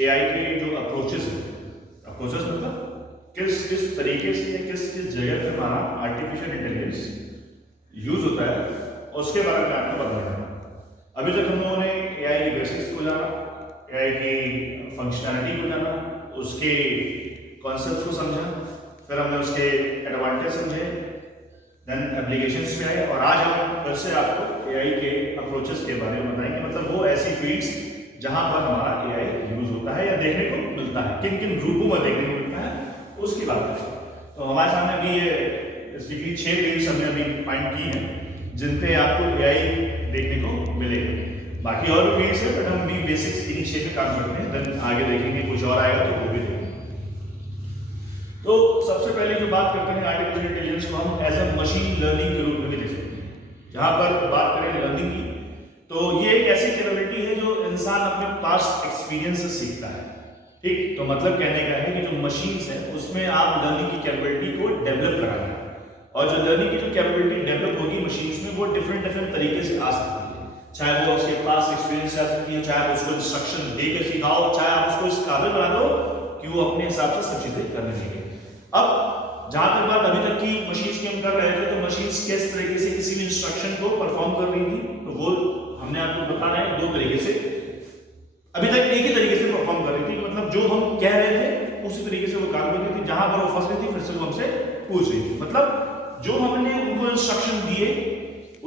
AI के जो approaches है, अप्रोचेस मतलब किस किस तरीके से या किस किस जगह पे हमारा आर्टिफिशियल इंटेलिजेंस यूज होता है, उसके बारे में आपको बताना है। अभी तक हम लोगों ने एआई की बेसिक्स को जाना, एआई की फंक्शनैलिटी को जाना, उसके कॉन्सेप्ट्स को समझा, फिर हमने उसके एडवांटेज समझे, देन एप्लीकेशंस में आए, और आज हम फिर से आपको एआई के अप्रोचेस के बारे में बताएंगे। मतलब वो ऐसी फील्ड्स जहां पर हमारा एआई यूज होता है या देखने को मिलता है, किन किन रूपों में देखने को मिलता है, उसकी बात करें। तो हमारे सामने अभी ये बेसिकली 6 फील्ड्स हमने अभी फाइंड की हैं जिन पे आपको एआई देखने को मिलेगा। बाकी और भी फील्ड्स है, बट हम भी बेसिक्स इन्हीं 6 पे काम करते हैं, देन आगे देखेंगे कुछ और आएगा तो वो भी देखेंगे। तो सबसे पहले जो बात करते हैं आर्टिफिशियल इंटेलिजेंस को हम एज ए मशीन लर्निंग के रूप में भी देख सकते हैं। जहां पर बात करें लर्निंग की, तो ये एक ऐसी कैपेबिलिटी है जो इंसान अपने पास्ट एक्सपीरियंस से सीखता है। ठीक, तो मतलब कहने का है कि जो मशीन्स है उसमें आप लर्निंग की कैपेबिलिटी को डेवलप कराएंगे, और जो लर्निंग की जो कैपेबिलिटी डेवलप होगी मशीन्स में, वो डिफरेंट डिफरेंट तरीके से आ सकती है। चाहे वो उसके पास एक्सपीरियंस से आ सकती है, चाहे उसको इंस्ट्रक्शन देकर सिखाओ, चाहे आप उसको इस काबिल बना दो कि वो अपने हिसाब से सब चीजें करने लगे। अब जहां तक बात अभी तक की मशीन्स की हम कर रहे थे, तो मशीन्स किस तरीके से किसी भी इंस्ट्रक्शन को परफॉर्म कर रही थी, तो वो हमने आपको बताना है 2 तरीके से। अभी तक एक ही तरीके से परफॉर्म कर रही थी, मतलब जो हम कह रहे थे उसी तरीके से वो काम कर रही थी। जहां पर वो फंस रही थी फिर से वो हमसे पूछ रही थी, मतलब जो हमने उनको इंस्ट्रक्शन दिए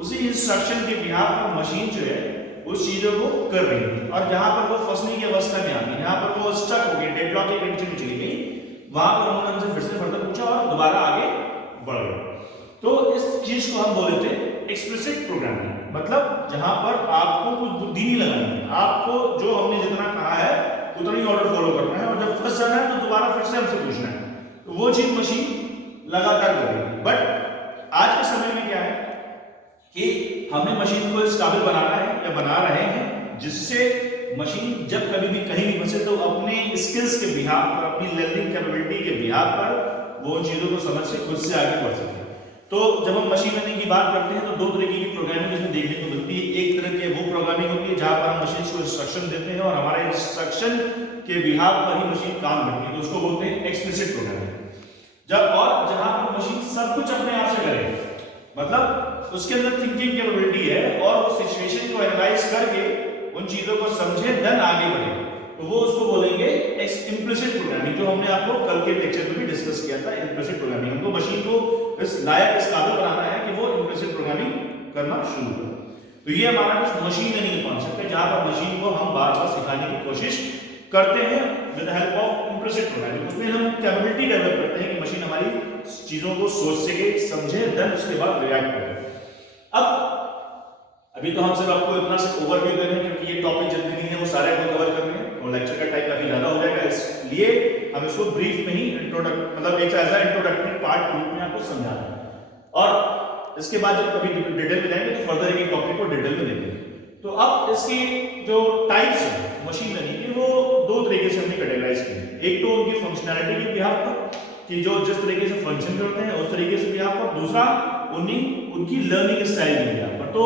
उसी इंस्ट्रक्शन के बिहाफ पर मशीन जो है उस चीजों को कर रही थी। और जहां पर वो फंसने की अवस्था में आ गई, जहां पर वो स्टक हो गई, डेडलॉक की कंडीशन में चली गई, वहां पर उन्होंने हमसे फिर से फर्दर पूछा और दोबारा आगे बढ़ गए। तो इस चीज को हम बोले थे एक्सप्लिसिट प्रोग्रामिंग, मतलब जहां पर आपको कुछ बुद्धि नहीं लगानी है, आपको जो हमने जितना कहा है उतना ही ऑर्डर फॉलो करना है, और जब फंस जाना है तो दोबारा फिर से हमसे पूछना है। तो वो चीज मशीन लगातार करेगी। बट आज के समय में क्या है कि हमें मशीन को इस काबिल बनाना है या बना रहे हैं जिससे मशीन जब कभी भी कहीं भी फंसे तो अपने स्किल्स के बिहाफ पर, अपनी लर्निंग कैपेबिलिटी के बिहाफ पर वो चीजों को समझ से खुद से आगे बढ़ सके। तो जब हम मशीन लर्निंग की बात करते हैं तो 2 तरीके की प्रोग्रामिंग इसमें देखने को मिलती है। एक तरह के वो प्रोग्रामिंग होती है जहां पर हम मशीन को इंस्ट्रक्शन देते हैं और हमारे इंस्ट्रक्शन के बिहाफ पर ही मशीन काम करती है, तो उसको बोलते हैं एक्सप्लिसिट प्रोग्रामिंग। जब और जहां पर मशीन सब कुछ अपने आप से करे, मतलब उसके अंदर थिंकिंग कैपेबिलिटी है और वो सिचुएशन को एनालाइज करके उन चीजों को समझे देन आगे बढ़े, तो वो उसको बोलेंगे इम्प्लिसिट प्रोग्रामिंग, जो हमने आपको कल के लेक्चर में भी डिस्कस किया था। इम्प्लिसिट प्रोग्रामिंग हमको मशीन को इस लायक, इस काबिल बनाना है कि वो इम्प्लिसिट प्रोग्रामिंग करना शुरू करे। तो ये हमारा कुछ मशीन लर्निंग कॉन्सेप्ट है जहां पर मशीन को हम बार बार सिखाने की कोशिश करते हैं with the help of implicit programming. उसमें हम कैपेबिलिटी डेवलप करते हैं कि मशीन हमारी चीजों को सोच सके, समझे, देन उसके बाद रिएक्ट करे। अब अभी तो हम सिर्फ आपको इतना से ओवरव्यू दे रहे हैं क्योंकि ये टॉपिक जितने भी हैं वो सारे आपको कवर करने हैं और लेक्चर का टाइम काफी ज्यादा हो जाएगा, इसलिए हम इसको ब्रीफ में ही मतलब एक ऐसा इंट्रोडक्टरी पार्ट के रूप में आपको समझा रहे हैं, और इसके बाद जब कभी डिटेल में जाएंगे तो फर्दर एक टॉपिक को डिटेल में देंगे। तो अब इसकी जो टाइप्स है मशीन लर्निंग के, वो 2 तरीके से हमने कैटेगराइज किए। एक तो उनकी फंक्शनैलिटी के बिहाफ पर कि जो जिस तरीके से फंक्शन करते हैं उस तरीके से बिहाफ पर, दूसरा उनकी लर्निंग स्टाइल के बिहाफ पर। तो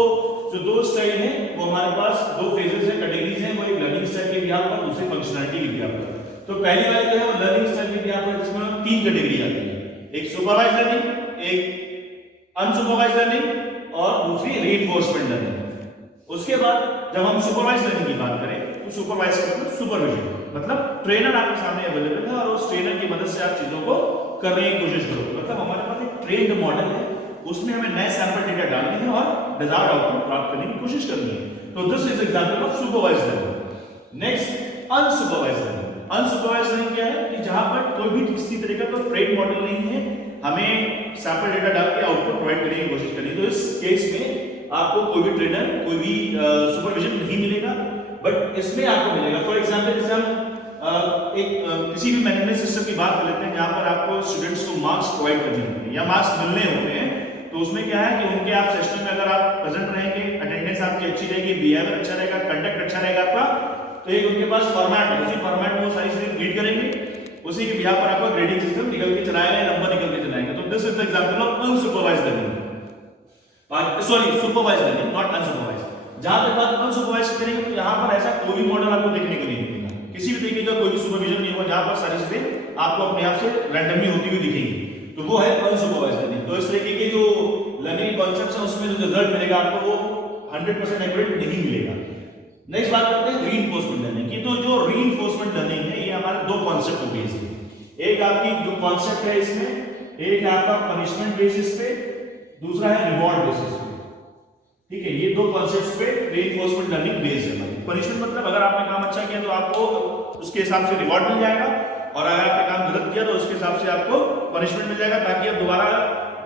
जो 2 स्टाइल हैं वो हमारे पास 2 फेजेस हैं, कैटेगरीज हैं, वो एक लर्निंग स्टाइल के बिहाफ पर, दूसरी फंक्शनैलिटी के बिहाफ पर। तो पहली वाली जो है वो लर्निंग स्टाइल के बिहाफ पर, जिसमें 3 कैटेगरी आती है, एक सुपरवाइज्ड लर्निंग, एक अनसुपरवाइज्ड लर्निंग और दूसरी रीइंफोर्समेंट लर्निंग। उसके बाद जब हम सुपरवाइज्ड लर्निंग की बात करें तो सुपरवाइज का मतलब सुपरविजन, मतलब ट्रेनर आपके सामने अवेलेबल है और उस ट्रेनर की मदद से आप चीजों को करने की कोशिश करो। मतलब हमारे पास एक ट्रेन्ड मॉडल है, उसमें हमें नए सैंपल डेटा डालने हैं और डिजायर्ड आउटपुट प्राप्त करने की कोशिश करनी है। तो this is example of supervised learning. Next unsupervised learning. Unsupervised learning क्या है कि जहां पर कोई भी किसी तरीके का ट्रेन मॉडल नहीं है, हमें सैंपल डेटा डाल के आउटपुट प्रोवाइड करने की कोशिश करनी है। तो इस केस में आपको कोई भी ट्रेनर, कोई भी सुपरविजन नहीं मिलेगा, बट इसमें आपको मिलेगा। फॉर एग्जांपल जैसे हम किसी भी मैनेजमेंट सिस्टम की बात कर लेते हैं जहां पर आपको स्टूडेंट्स को मार्क्स प्रोवाइड करने होते हैं या मार्क्स मिलने होते हैं, तो उसमें क्या है कि उनके आप सेशन में अगर आप प्रेजेंट रहेंगे, अटेंडेंस आपकी अच्छी रहेगी, बिहेवियर अच्छा रहेगा, कंडक्ट अच्छा रहेगा आपका, तो एक उनके पास फॉर्मेट है, उसी फॉर्मेट में वो सारी चीजें रीड करेंगे, उसी के बिहाफ पर आपका ग्रेडिंग सिस्टम निकल के चलाएगा, नंबर निकल के चलाएगा। तो this is the example of unsupervised learning, sorry supervised learning, not unsupervised. जहां तक बात अनसुपरवाइज्ड करेंगे तो यहां पर ऐसा कोई भी मॉडल आपको देखने को नहीं मिलेगा किसी भी तरीके का कोई भी सुपरविजन नहीं होगा, जहां पर सारी चीजें आपको अपने आप से रैंडमली होती हुई दिखेंगी, तो वो है अनसुपरवाइज्ड लर्निंग। तो इस तरीके के जो लर्निंग कॉन्सेप्ट्स हैं उसमें जो रिजल्ट मिलेगा आपको वो 100% एक्यूरेट नहीं मिलेगा। नेक्स्ट बात करते हैं रीइंफोर्समेंट लर्निंग की। तो जो रीइंफोर्समेंट लर्निंग है ये हमारे दो कॉन्सेप्ट को बेस्ड है। एक आपकी जो कॉन्सेप्ट है इसमें, एक है आपका पनिशमेंट बेसिस पे, दूसरा है रिवॉर्ड बेसिस पे। ठीक है, ये दो कॉन्सेप्ट्स पे रीइंफोर्समेंट लर्निंग बेस्ड है। पनिशमेंट मतलब अगर आपने काम अच्छा किया तो आपको उसके हिसाब से रिवॉर्ड मिल जाएगा, और अगर आपने काम गलत किया तो उसके हिसाब से आपको पनिशमेंट मिल जाएगा, ताकि आप दोबारा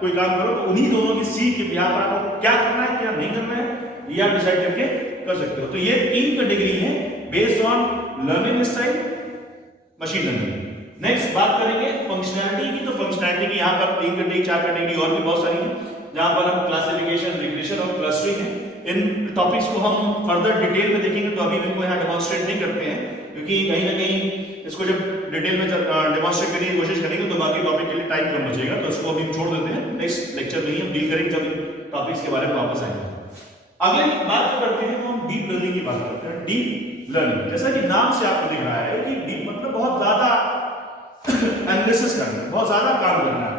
कोई काम करो तो उन्हीं दोनों की सीख के यहाँ पर आपको क्या करना है क्या नहीं करना है ये आप डिसाइड करके कर सकते हो। तो ये 3 कैटेगरी है based on learning style machine learning. Next बात करेंगे फंक्शनैलिटी की। तो फंक्शनैलिटी की यहाँ पर 3 कैटेगरी 4 कैटेगरी और भी बहुत सारी है, जहां पर हम क्लासिफिकेशन, रिग्रेशन और क्लस्टरिंग है। इन टॉपिक्स को हम फर्दर डिटेल में देखेंगे, तो अभी मेरे को यहाँ डेमोन्स्ट्रेट नहीं करते हैं, क्योंकि कहीं ना कहीं इसको जब डिटेल में डेमोन्स्ट्रेट करने की कोशिश करेंगे तो बाकी टॉपिक के लिए टाइम कम बचेगा, तो इसको अभी छोड़ देते हैं। नेक्स्ट लेक्चर में ही हम डील करेंगे जब टॉपिक्स के बारे में वापस आएंगे। अगले बात करते हैं तो हम डीप लर्निंग की बात करते हैं। डीप लर्निंग, जैसा कि नाम से आपको दिख रहा है कि डीप मतलब बहुत ज्यादा एनालिसिस करना, बहुत ज्यादा काम करना है।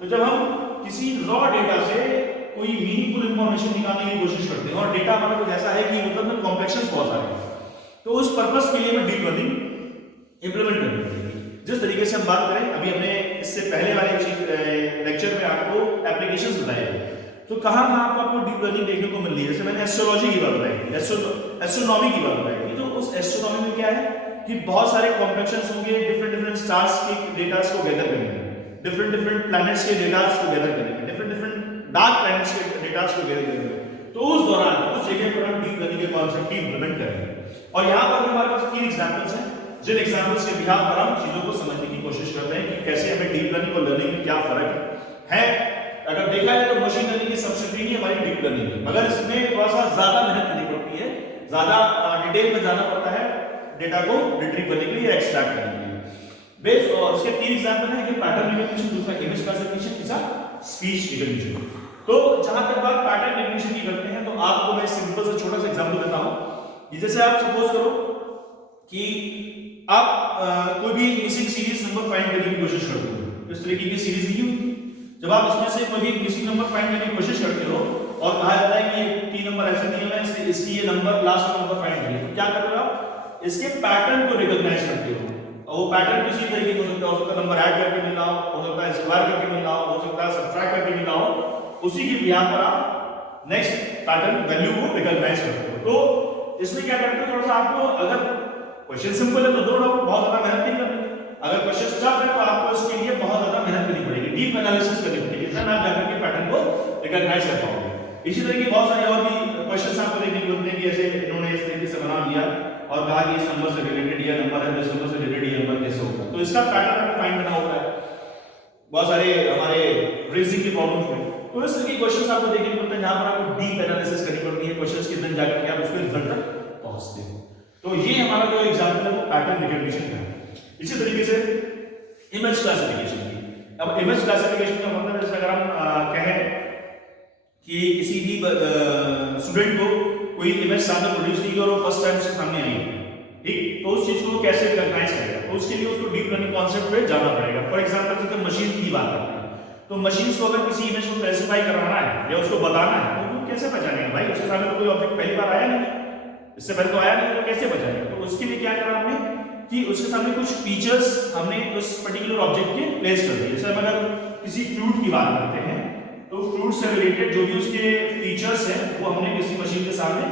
तो जब हम किसी रॉ डेटा से कोई मीनिंगफुल इंफॉर्मेशन निकालने की कोशिश करते हैं, और डेटा हमारा कुछ ऐसा है कि मतलब में कॉम्प्लेक्शंस बहुत सारे हैं, तो उस पर्पस के लिए हमें डीप लर्निंग इंप्लीमेंट करनी पड़ेगी। जिस तरीके से हम बात करें, अभी हमने इससे पहले वाले लेक्चर में आपको एप्लीकेशंस बताए थे, तो कहां आपको डीप लर्निंग देखने को मिल रही है। जैसे मैंने एस्ट्रोलॉजी की बात बताई, एस्ट्रोनॉमी की बात बताई, तो उस एस्ट्रोनॉमी में क्या है कि बहुत सारे कॉम्प्लेक्शंस होंगे, डिफरेंट स्टार्स के डेटास को गैदर करने में, डिफरेंट प्लैनेट्स के डेटास को गैदर करने में, डिफरेंट डार्क प्लैनेट्स के डेटास को गैदर करने में। तो उस दौरान उस जगह पर हम डीप लर्निंग के कॉन्सेप्ट की इंप्लीमेंट करेंगे। और यहां पर हमारे पास 3 एग्जांपल्स हैं, जिन एग्जांपल्स के बिहाफ पर हम चीजों को समझने की कोशिश करते हैं कि कैसे हमें डीप लर्निंग और लर्निंग में क्या फर्क है। अगर देखा जाए तो मशीन लर्निंग की सबसे प्रीमी हमारी डीप लर्निंग है, मगर इसमें थोड़ा सा ज्यादा मेहनत करनी पड़ती है, ज्यादा डिटेल में जाना पड़ता है डेटा को रिट्रीव करने के लिए, एक्सट्रैक्ट करने के लिए। बेस और इसके 3 एग्जांपल हैं कि पैटर्न रिकॉग्निशन, दूसरा इमेज क्लासिफिकेशन, तीसरा स्पीच रिकॉग्निशन। तो जहां तक बात पैटर्न रिकॉग्निशन की करते हैं, तो आपको मैं सिंपल सा छोटा सा एग्जांपल देता हूं। जैसे आप सपोज करो कि आप कोई भी मिसिंग सीरीज नंबर फाइंड करने की कोशिश करते हो, इस तरीके की सीरीज दी हुई, जब आप इसमें से कोई भी मिसिंग नंबर फाइंड करने की कोशिश करते हो और कहा जाता है कि ये 3 नंबर ऐसे दिए हुए हैं, इसकी ये नंबर लास्ट नंबर फाइंड करिए, तो क्या करोगे आप इसके पैटर्न को रिकॉग्नाइज करते हो। और वो पैटर्न किसी तरीके का हो सकता है नंबर ऐड करके मिल रहा हो सकता है स्क्वायर करके मिल रहा हो सकता है सब्ट्रैक्ट करके मिल रहा हो, उसी के बिहाफ पर आप नेक्स्ट पैटर्न वैल्यू को रिकॉग्नाइज करते हो। तो इसमें क्या करते हो, थोड़ा सा आपको अगर क्वेश्चन सिंपल है तो दो बहुत ज्यादा मेहनत नहीं करनी, अगर क्वेश्चन टफ है तो आपको इसके लिए बहुत ज्यादा मेहनत करनी पड़ेगी, डीप एनालिसिस करनी पड़ेगी, तब आप जाकर के पैटर्न को रिकॉग्नाइज कर पाओगे। इसी तरह की बहुत सारे और भी क्वेश्चंस आपको देखने को मिलते हैं कि ऐसे इन्होंने इस तरीके से बना दिया और कहा कि इस नंबर से रिलेटेड ये नंबर है, इस नंबर से रिलेटेड ये नंबर कैसे होगा, तो इसका पैटर्न आपको फाइंड करना होता है। बहुत सारे हमारे रीजनिंग के प्रॉब्लम्स में तो इस तरह के क्वेश्चंस आपको देखने को मिलते हैं, जहां पर आपको डीप एनालिसिस करनी पड़ती है क्वेश्चंस के अंदर जाकर के आप उसके रिजल्ट तक पहुंचते हो। तो ये हमारा जो एग्जांपल है वो पैटर्न रिकॉग्निशन का है। इसी तरीके से इमेज क्लासिफिकेशन की। अब इमेज क्लासिफिकेशन का मतलब जैसे अगर हम कहें कि किसी भी स्टूडेंट को कोई इमेज सामने प्रोड्यूस की और वो फर्स्ट टाइम उसके सामने आई है, ठीक, तो उस चीज को कैसे रिकॉग्नाइज करेगा, तो उसके लिए उसको डीप लर्निंग कॉन्सेप्ट पे जाना पड़ेगा। फॉर एग्जांपल जैसे मशीन की बात करते हैं, तो मशीन्स को अगर किसी इमेज को क्लासिफाई कराना है या उसको बताना है तो वो कैसे पहचानेगा, भाई उसके सामने तो कोई ऑब्जेक्ट पहली बार आया नहीं, इससे पहले तो आया नहीं, तो कैसे पहचानेगा। तो उसके लिए क्या करना हमने कि उसके सामने कुछ फीचर्स हमने उस पर्टिकुलर ऑब्जेक्ट के प्लेस कर दिए। जैसे हम अगर किसी फ्रूट की बात करते हैं तो फ्रूट से रिलेटेड जो भी उसके फीचर्स हैं वो हमने किसी मशीन के सामने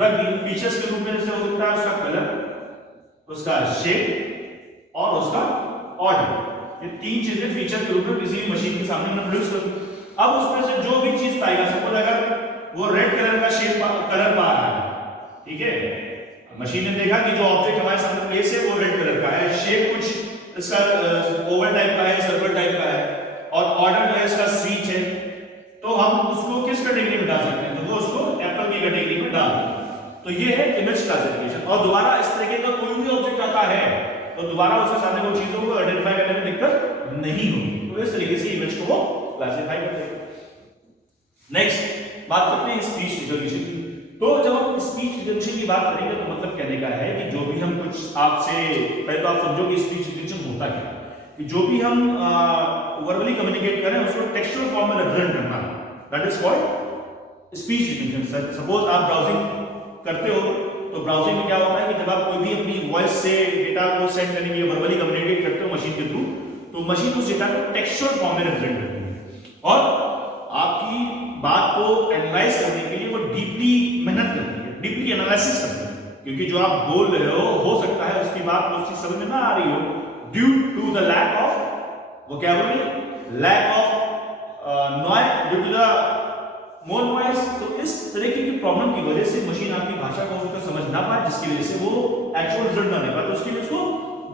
रख दी। फीचर्स के रूप में जैसे हो सकता है उसका कलर, उसका शेप और उसका ऑर्डर, ये 3 चीजें फीचर के रूप में किसी भी मशीन के सामने हमने प्रोड्यूस कर दी। अब उसमें से जो भी चीज पाएगा, सपोज अगर वो रेड कलर का शेप कलर पा रहा है, ठीक है, मशीन ने देखा कि जो ऑब्जेक्ट हमारे सामने प्लेस है वो रेड कलर का है, शेप कुछ इसका ओवल टाइप का है, सर्कल टाइप का है, और ऑर्डर जो है इसका स्वीट है, तो हम उसको किस कैटेगरी में डाल सकते हैं, तो वो उसको एप्पल की कैटेगरी में डाल देंगे। तो ये है इमेज क्लासिफिकेशन। और दोबारा इस तरीके का कोई भी ऑब्जेक्ट आता है तो दोबारा उसके सामने वो चीजों को आइडेंटिफाई करने में दिक्कत नहीं होगी, तो इस तरीके से इमेज को वो क्लासिफाई करते हैं। नेक्स्ट बात करते हैं स्पीच रिकॉग्निशन की। तो जब हम स्पीच रिटेंशन की बात करेंगे तो मतलब कहने का है कि जो भी हम कुछ आपसे, पहले तो आप समझो कि स्पीच रिटेंशन होता क्या है, कि जो भी हम वर्बली कम्युनिकेट करें उसको टेक्सचुअल फॉर्म में रिप्रेजेंट करना, that is called speech retention. Suppose आप ब्राउजिंग करते हो तो ब्राउजिंग में क्या होता है कि जब आप कोई भी अपनी वॉइस से डेटा को सेंड करने के लिए वर्बली कम्युनिकेट करते हो मशीन के थ्रू, तो मशीन उस डेटा को टेक्सचुअल फॉर्म में रिप्रेजेंट करती है और आपकी बात को एनालाइज करने के लिए वो डीपली मेहनत करती है, डीपली एनालिसिस करती है, क्योंकि जो आप बोल रहे हो सकता है उसकी बात उस चीज समझ में ना आ रही हो due to the lack of vocabulary, lack of noise, due to the more noise. तो इस तरह की प्रॉब्लम की वजह से मशीन आपकी भाषा को उसको समझ ना पाए, जिसकी वजह से वो एक्चुअल रिजल्ट ना दे पाए, तो उसके लिए उसको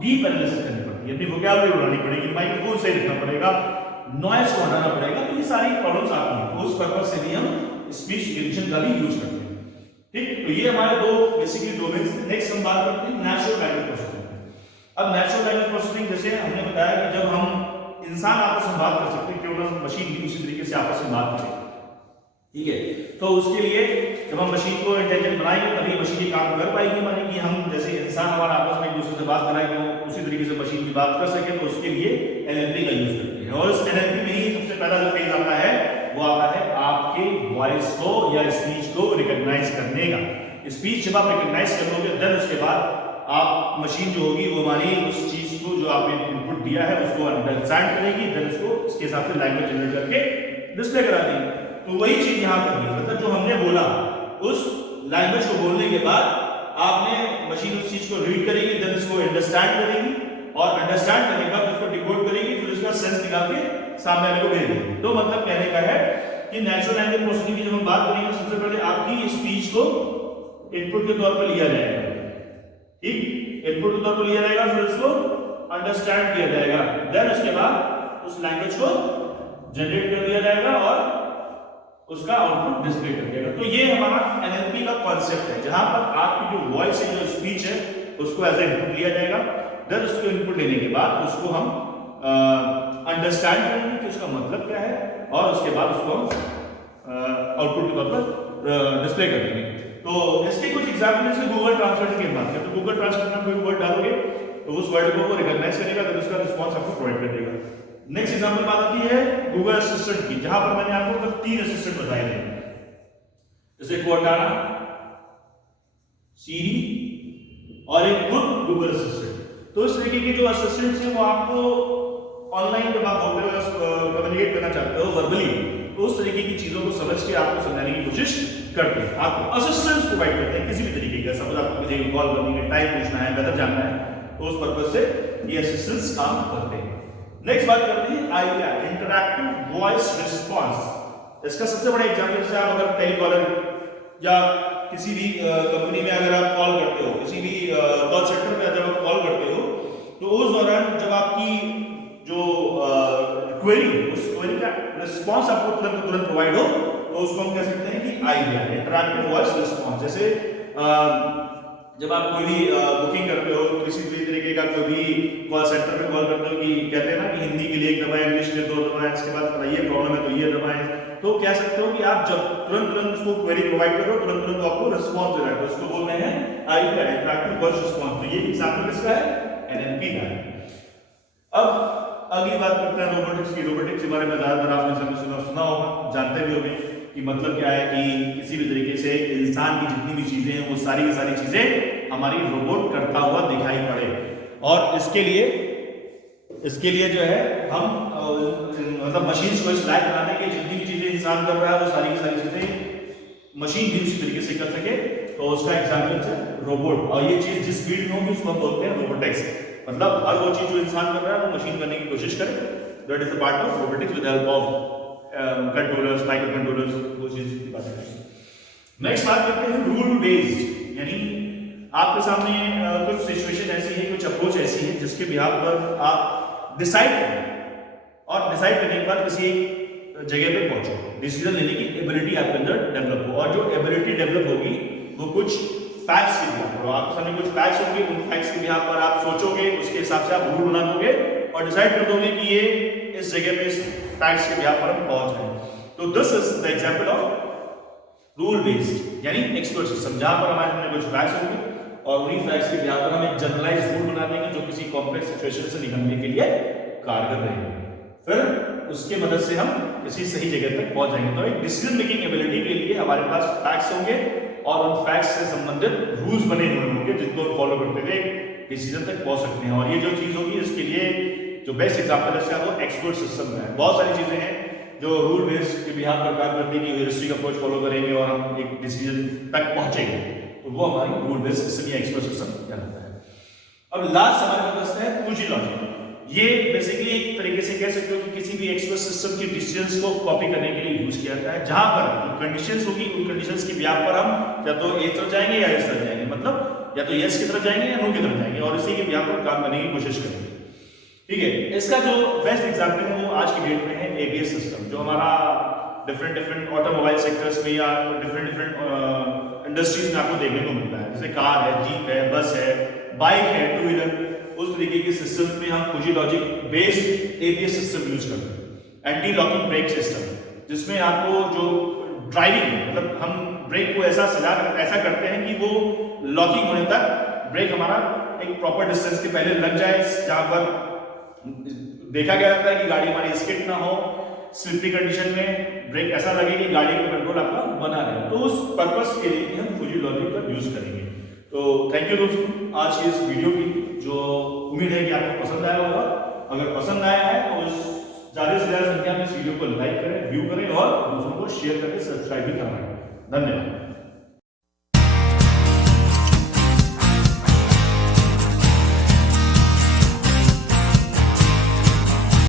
डीप एनालिसिस करनी पड़ती है, अपनी वोकैबुलरी बढ़ानी पड़ेगी, माइक्रोफोन सही रखना पड़ेगा, नॉइज को हटाना पड़ेगा। तो ये सारी प्रॉब्लम्स आती हैं, तो उस पर्पस से भी हम स्पीच रिटेंशन का भी यूज करते हैं। ठीक, तो ये हमारे दो बेसिकली डोमेन्स। नेक्स्ट हम बात करते हैं नेचुरल लैंग्वेज प्रोसेसिंग। अब नेचुरल लैंग्वेज प्रोसेसिंग, जैसे हमने बताया कि जब हम इंसान आपस में बात कर सकते हैं, क्यों ना मशीन भी उसी तरीके से आपस में बात करें, ठीक है। तो उसके लिए जब हम मशीन को इंटेलिजेंट बनाएंगे तभी मशीन ये काम कर पाएगी, माने कि हम जैसे इंसान हमारा आपस में एक दूसरे से बात कराएंगे उसी तरीके से मशीन भी बात कर सके, तो उसके लिए एनएलपी का यूज करते हैं। और इस एनएलपी में ही सबसे पहला जो फेज आता है वो आता है आपके वॉइस को या स्पीच को रिकॉग्नाइज करने का। स्पीच जब आप रिकॉग्नाइज कर लोगे देन उसके बाद आप मशीन जो होगी वो हमारी उस चीज को जो आपने इनपुट दिया है उसको अंडरस्टैंड करेगी, देन उसको इसके हिसाब से लैंग्वेज जनरेट करके डिस्प्ले करा देगी। तो वही चीज यहां करनी है, मतलब जो हमने बोला उस लैंग्वेज को बोलने के बाद आपने मशीन उस चीज को रीड करेगी, देन इसको अंडरस्टैंड करेगी और अंडरस्टैंड करने के बाद उसको डिकोड करेगी, फिर उसका सेंस निकाल के सामने वाले को भेज देगी। तो मतलब कहने का है कि नेचुरल लैंग्वेज प्रोसेसिंग की जब हम बात करेंगे सबसे पहले आपकी स्पीच को इनपुट के तौर पर लिया जाएगा, ठीक, इनपुट के तौर पर लिया जाएगा, फिर उसको अंडरस्टैंड किया जाएगा, देन उसके बाद उस लैंग्वेज को जनरेट कर दिया जाएगा और उसका आउटपुट डिस्प्ले कर देगा। तो ये हमारा एनएलपी का कॉन्सेप्ट है, जहां पर आपकी जो वॉइस है, जो स्पीच है, उसको एज ए इनपुट लिया जाएगा, देन उसको इनपुट लेने के बाद उसको हम अंडरस्टैंड करेंगे कि उसका मतलब क्या है और उसके बाद उसको हम आउटपुट के तौर पर डिस्प्ले कर देंगे। तो इसके कुछ एग्जाम्पल जैसे गूगल ट्रांसलेटर की बात करें तो गूगल ट्रांसलेटर में कोई वर्ड डालोगे तो उस वर्ड को वो रिकॉग्नाइज करेगा, तो उसका रिस्पॉन्स आपको प्रोवाइड कर देगा। नेक्स्ट एग्जांपल बात आती है गूगल असिस्टेंट की, जहां पर मैंने आपको तीन असिस्टेंट बताए थे, जैसे कोर्टाना, सीरी और एक खुद गूगल असिस्टेंट। तो इस तरीके के जो असिस्टेंट्स हैं वो आपको ऑनलाइन जब आप होते हो कम्युनिकेट करना चाहते हो वर्बली, तो उस तरीके की चीजों को समझ के आपको समझाने की कोशिश करते हैं, आपको असिस्टेंस प्रोवाइड करते हैं किसी भी तरीके का। सपोज आपको किसी को कॉल करनी है, टाइम पूछना है, वेदर जानना है, तो उस पर्पस से ये असिस्टेंस काम करते हैं। नेक्स्ट बात करते हैं आईवीआर, इंटरैक्टिव वॉइस रिस्पांस। इसका सबसे बड़ा एग्जांपल से आप अगर टेलीकॉलर या किसी भी कंपनी में अगर आप कॉल करते हो, किसी भी कॉल सेंटर पे जब आप कॉल करते हो, तो उस दौरान जब आपकी जो क्वेरी, उस क्वेरी का रिस्पांस आपको तुरंत प्रोवाइड हो, तो उसको हम कह सकते हैं कि आईवीआर, इंटरैक्टिव वॉइस रिस्पांस। जैसे जब आप कोई भी बुकिंग करते हो, किसी भी तरीके का कोई भी कॉल सेंटर पे कॉल करते हो कि कहते हैं ना कि हिंदी के लिए एक दबाएं, इंग्लिश के लिए दो दबाएं, इसके बाद ये प्रॉब्लम है तो ये दबाएं, तो कह सकते हो कि आप जब तुरंत उसको क्वेरी प्रोवाइड करो, तुरंत आपको रिस्पांस दे रहा है, उसको बोलते हैं आईवीआर, इंटरैक्टिव वॉइस रिस्पांस। तो ये एग्जांपल किसका है? एनएलपी का है। अब अगली बात करते हैं रोबोटिक्स की। रोबोटिक्स के बारे में ज्यादातर आपने सुना होगा, जानते भी होंगे कि मतलब क्या है कि किसी भी तरीके से इंसान की जितनी भी चीजें हैं वो सारी की सारी चीजें हमारी रोबोट करता हुआ दिखाई पड़े, और इसके लिए जो है हम मतलब मशीन को इस लायक बनाने के जितनी भी चीजें इंसान कर रहा है वो सारी की सारी चीजें मशीन भी उसी तरीके से कर सके, तो उसका एग्जाम्पल है रोबोट। और ये चीज जिस फील्ड में होगी उसको हम बोलते हैं रोबोटिक्स, मतलब हर वो चीज जो इंसान कर रहा है वो मशीन करने की कोशिश करे, that is the part of robotics with help of controllers, micro controllers, वो चीज की बात करेंगे। नेक्स्ट बात करते हैं रूल बेस्ड, यानी आपके सामने कुछ सिचुएशन ऐसी है, कुछ अप्रोच ऐसी है जिसके बिहाफ पर आप डिसाइड करें, और डिसाइड करने के बाद किसी जगह पे पहुंचो, डिसीजन लेने की एबिलिटी आपके अंदर डेवलप हो, और जो एबिलिटी डेवलप होगी वो कुछ फैक्ट्स के बिहाफ पर, आपके सामने कुछ फैक्ट्स होंगे, उन फैक्ट्स के बिहाफ पर आप सोचोगे, उसके हिसाब से आप रूल बना दोगे और डिसाइड कर दोगे कि ये इस जगह पे इस फैक्ट्स के बिहाफ पर हम पहुंच गए। तो this is the example of rule based यानी एक्सपर्ट सिस्टम, जहां पर हमारे हमने कुछ फैक्ट्स होंगे और उन्हीं फैक्ट्स के बिहार पर हम एक जनरलाइज रूल बना देंगे जो किसी कॉम्प्लेक्स सिचुएशन से निकलने के लिए कारगर रहेंगे। फिर उसके मदद से हम किसी सही जगह तक पहुंच जाएंगे। तो एक डिसीजन मेकिंग एबिलिटी के लिए हमारे पास फैक्ट्स होंगे और उन फैक्ट्स से संबंधित रूल्स बने हुए होंगे जिनको फॉलो करते हुए डिसीजन तक पहुंच सकते हैं। और ये जो चीज होगी इसके लिए जो बेस्ट एग्जाम्पल है वो एक्सपर्ट सिस्टम है। बहुत सारी चीजें हैं जो रूल बेस्ड के बिहार पर काम करते हैं कि ह्यूरिस्टिक अप्रोच फॉलो करेंगे और हम एक डिसीजन तक पहुंचेंगे, तो वो हमारी रूल बेस्ड सिस्टम या एक्सपर्ट सिस्टम कहलाता है। अब लास्ट हमारे पास है फूजी लॉजिक। ये बेसिकली एक तरीके से कह सकते हो कि किसी भी एक्सपर्ट सिस्टम की डिसीजंस को कॉपी करने के लिए यूज किया जाता है, जहां पर कंडीशंस होगी उन कंडीशंस की बिहार पर हम या तो ए तरफ जाएंगे या इस तरफ जाएंगे, मतलब या तो यस की तरफ जाएंगे या नो की तरफ जाएंगे और इसी के बिहार पर काम करने की कोशिश करेंगे। ठीक है, इसका जो बेस्ट एग्जांपल है वो आज की डेट में है एबीएस सिस्टम, जो हमारा डिफरेंट ऑटोमोबाइल सेक्टर्स में या डिफरेंट इंडस्ट्रीज में आपको देखने को मिलता है। जैसे कार है, जीप है, बस है, बाइक है, टू व्हीलर, उस तरीके के सिस्टम में हम Fuji logic based ABS system use करते हैं। एंटी लॉकिंग ब्रेक सिस्टम, जिसमें आपको जो ड्राइविंग मतलब हम ब्रेक को ऐसा करते हैं कि वो लॉकिंग होने तक ब्रेक हमारा एक प्रॉपर डिस्टेंस के पहले लग जाए, जहां पर देखा गया जाता है कि गाड़ी हमारी स्किड ना हो, स्लिपरी कंडीशन में ब्रेक ऐसा लगे कि गाड़ी का कंट्रोल आपका बना रहे। तो उस पर्पस के लिए हम फूजी लॉजिक का यूज करेंगे। तो थैंक यू दोस्तों आज की इस वीडियो की, जो उम्मीद है कि आपको पसंद आया होगा। अगर पसंद आया है तो ज्यादा से ज्यादा संख्या में इस वीडियो को लाइक करें, व्यू करें और दूसरों को शेयर करके सब्सक्राइब भी करवाएं। धन्यवाद।